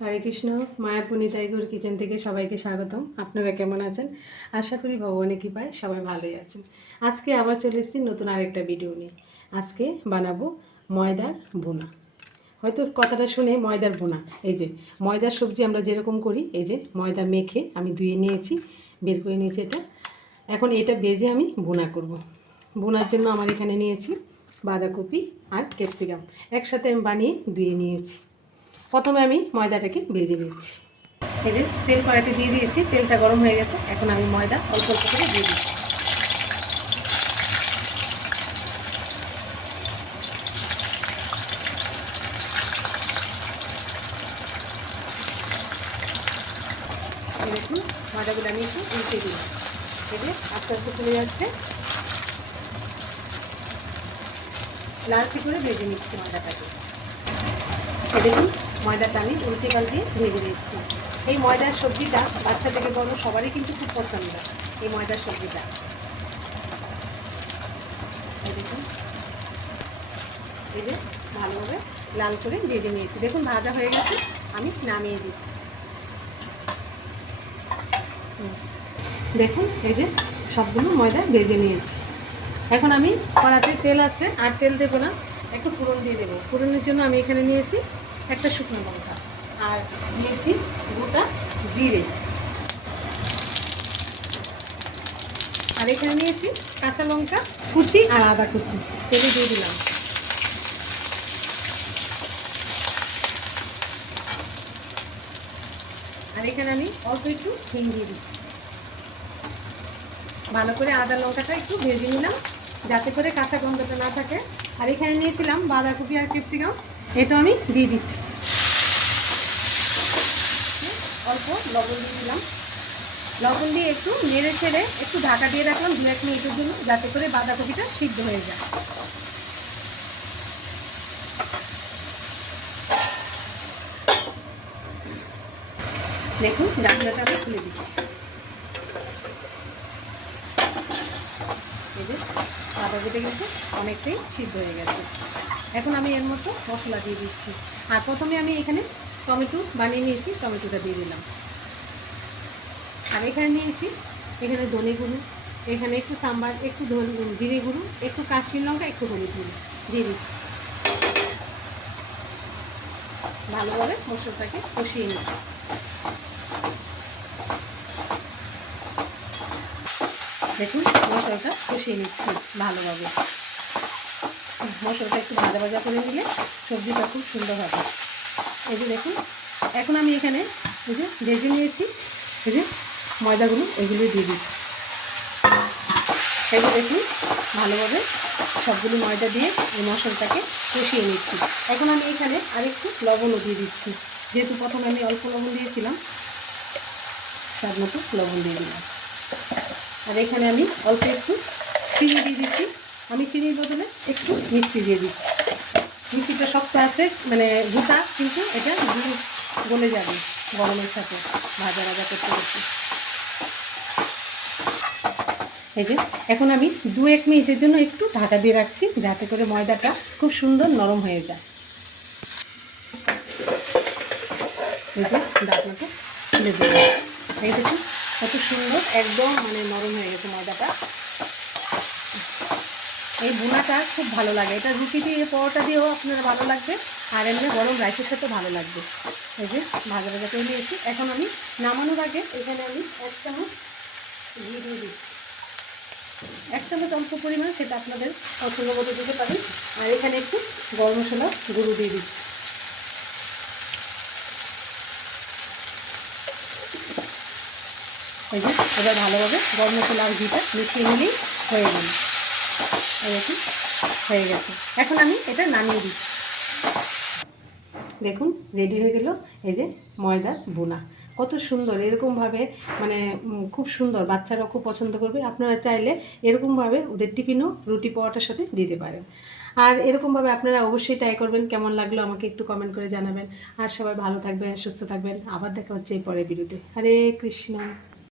হরে Krishna. মায়াপুনিতা ইগুর kitchen থেকে সবাইকে স্বাগতম। আপনারা কেমন আছেন? আশা করি ভগবানের কৃপায় সবাই ভালোই আছেন। আজকে আবার চলে এসেছি নতুন আরেকটা ভিডিও নিয়ে। আজকে বানাবো ময়দার বোনা। হয়তো কথাটা শুনে ময়দার বোনা, এই যে ময়দার সবজি আমরা যেরকম করি, এই যে ময়দা মেখে আমি ধুয়ে নিয়েছি, বের করে নিয়েছি এটা। এখন এটা ভেজে আমি বোনা করব। বোনার জন্য আমার এখানে নিয়েছি বাঁধাকপি আর ক্যাপসিকাম, একসাথে আমি বানিয়ে ধুয়ে নিয়েছি। প্রথমে আমি ময়দাটাকে ভেজে নিচ্ছি। এই যে তেল কড়াইতে দিয়ে দিয়েছি, তেলটা গরম হয়ে গেছে। এখন আমি ময়দা অল্প অল্প করে দিয়ে দিচ্ছি। দেখুন ময়দাগুলো আমি একটু উল্টে দিই। এই যে আস্তে আস্তে চলে যাচ্ছে, লালচে করে ভেজে নিচ্ছি ময়দাটাকে। এই দেখুন ময়দাটা আমি উল্টে পাল্টে ভেজে নিচ্ছি। এই ময়দার সবজিটা বাচ্চা থেকে বড় সবারই কিন্তু খুব পছন্দ, এই ময়দার সবজিটা। এই দেখুন, এই যে ভালোভাবে লাল করে ভেজে নিয়েছি। দেখুন ভাজা হয়ে গেছে, আমি নামিয়ে দিচ্ছি। দেখুন এই যে সবগুলো ময়দা ভেজে নিয়েছি। এখন আমি কড়াতে তেল আছে, আর তেল দেবো না, একটু ফোড়ন দিয়ে দেবো। ফোড়নের জন্য আমি এখানে নিয়েছি একটা শুকনো লঙ্কা, আর নিয়েছি গোটা জিরে, আর এখানে নিয়েছি কাঁচা লঙ্কা কুচি আর আদা কুচি। তেলে দিয়ে দিলাম। আর এখানে আমি অল্প একটু হিং দিয়ে দিচ্ছি। ভালো করে আদা লঙ্কাটা একটু ভেজে নিলাম, যাতে করে কাঁচা গন্ধটা না থাকে। আর এখানে নিয়েছিলাম বাঁধাকপি আর ক্যাপসিকাম, এটা আমি দিয়ে দিচ্ছি। অল্প লবণ দিয়ে দিলাম। লবণ দিয়ে একটু নেড়ে ছেড়ে একটু ঢাকা দিয়ে রাখলাম 2-1 মিনিটের জন্য, যাতে করে বাঁধাকপিটা সিদ্ধ হয়ে যায়। দেখুন ঢাকনাটা আমি খুলে দিচ্ছি। এই যে বাঁধাকপিটা কিন্তু অনেকটাই সিদ্ধ হয়ে গেছে। এখন আমি এর মতো মশলা দিয়ে দিচ্ছি। আর প্রথমে আমি এখানে টমেটো বানিয়ে নিয়েছি, টমেটোটা দিয়ে দিলাম। আর এখানে নিয়েছি এখানে ধনে গুঁড়ো, এখানে একটু সাম্বার, একটু জিরে গুঁড়ো, একটু কাশ্মীর লঙ্কা, একটু হলুদ গুঁড়ো দিয়ে দিচ্ছি। ভালোভাবে মশলাটাকে কষিয়ে নিচ্ছি। দেখুন মশলাটা কষিয়ে নিচ্ছি ভালোভাবে। মশলাটা একটু ভাজা ভাজা করে নিলে সবজিটা খুব সুন্দর হবে। এই যে দেখুন এখন আমি এখানে এই যে ভেজে নিয়েছি এই যে ময়দাগুলো, এগুলো দিয়ে দিচ্ছি। এই যে দেখুন ভালোভাবে সবগুলো ময়দা দিয়ে এই মশলাটাকে কষিয়ে নিচ্ছি। এখন আমি এখানে আরেকটু লবণও দিয়ে দিচ্ছি, যেহেতু প্রথমে আমি অল্প লবণ দিয়েছিলাম, স্বাদ মতো লবণ দিয়ে দিলাম। আর এখানে আমি অল্প একটু চিনি দিয়ে দিচ্ছি। আমি চিনির বদলে একটু মিষ্টি দিয়ে দিচ্ছি। মিষ্টিটা শক্ত আছে, মানে গোটা, কিন্তু এটা গলে যাবে গরমের সাথে ভাজা ভাজা করতে করতে। এই যে এখন আমি 2-1 মিনিটের জন্য একটু ঢাকা দিয়ে রাখছি, যাতে করে ময়দাটা খুব সুন্দর নরম হয়ে যায়। এই যে ঢাকনাটা খুলে দেবো। এই দেখুন কত সুন্দর একদম মানে নরম হয়ে গেছে ময়দাটা। এই বোনাটা খুব ভালো লাগে, এটা রুটি দিয়ে পরোটা দিয়েও আপনার ভালো লাগবে, আর এমনি গরম রাইসের সাথে ভালো লাগবে। এই যে ভাজা ভাজা করে নিয়েছি। এখন আমি নামানোর আগে এখানে আমি 1 চামচ ঘি দিয়ে দিচ্ছি। 1 চামচ অল্প পরিমাণ, সেটা আপনাদের পছন্দ মতো দিতে পারেন। আর এখানে একটু গরম মশলা গুঁড়ো দিয়ে দিচ্ছি। এই যে এবার ভালোভাবে গরম মশলা আর ঘিটা মিশিয়ে নিলেই হয়ে গেল। এরকম হয়ে গেছে। এখন আমি এটা নামিয়ে দিচ্ছি। দেখুন রেডি হয়ে গেল এই যে ময়দার বোনা। কত সুন্দর, এরকমভাবে মানে খুব সুন্দর, বাচ্চারাও খুব পছন্দ করবে। আপনারা চাইলে এরকমভাবে ওদের টিফিনও রুটি পরোটার সাথে দিতে পারেন। আর এরকমভাবে আপনারা অবশ্যই ট্রাই করবেন। কেমন লাগলো আমাকে একটু কমেন্ট করে জানাবেন। আর সবাই ভালো থাকবেন, সুস্থ থাকবেন। আবার দেখা হচ্ছে এই পরের ভিডিওতে। হরে কৃষ্ণ।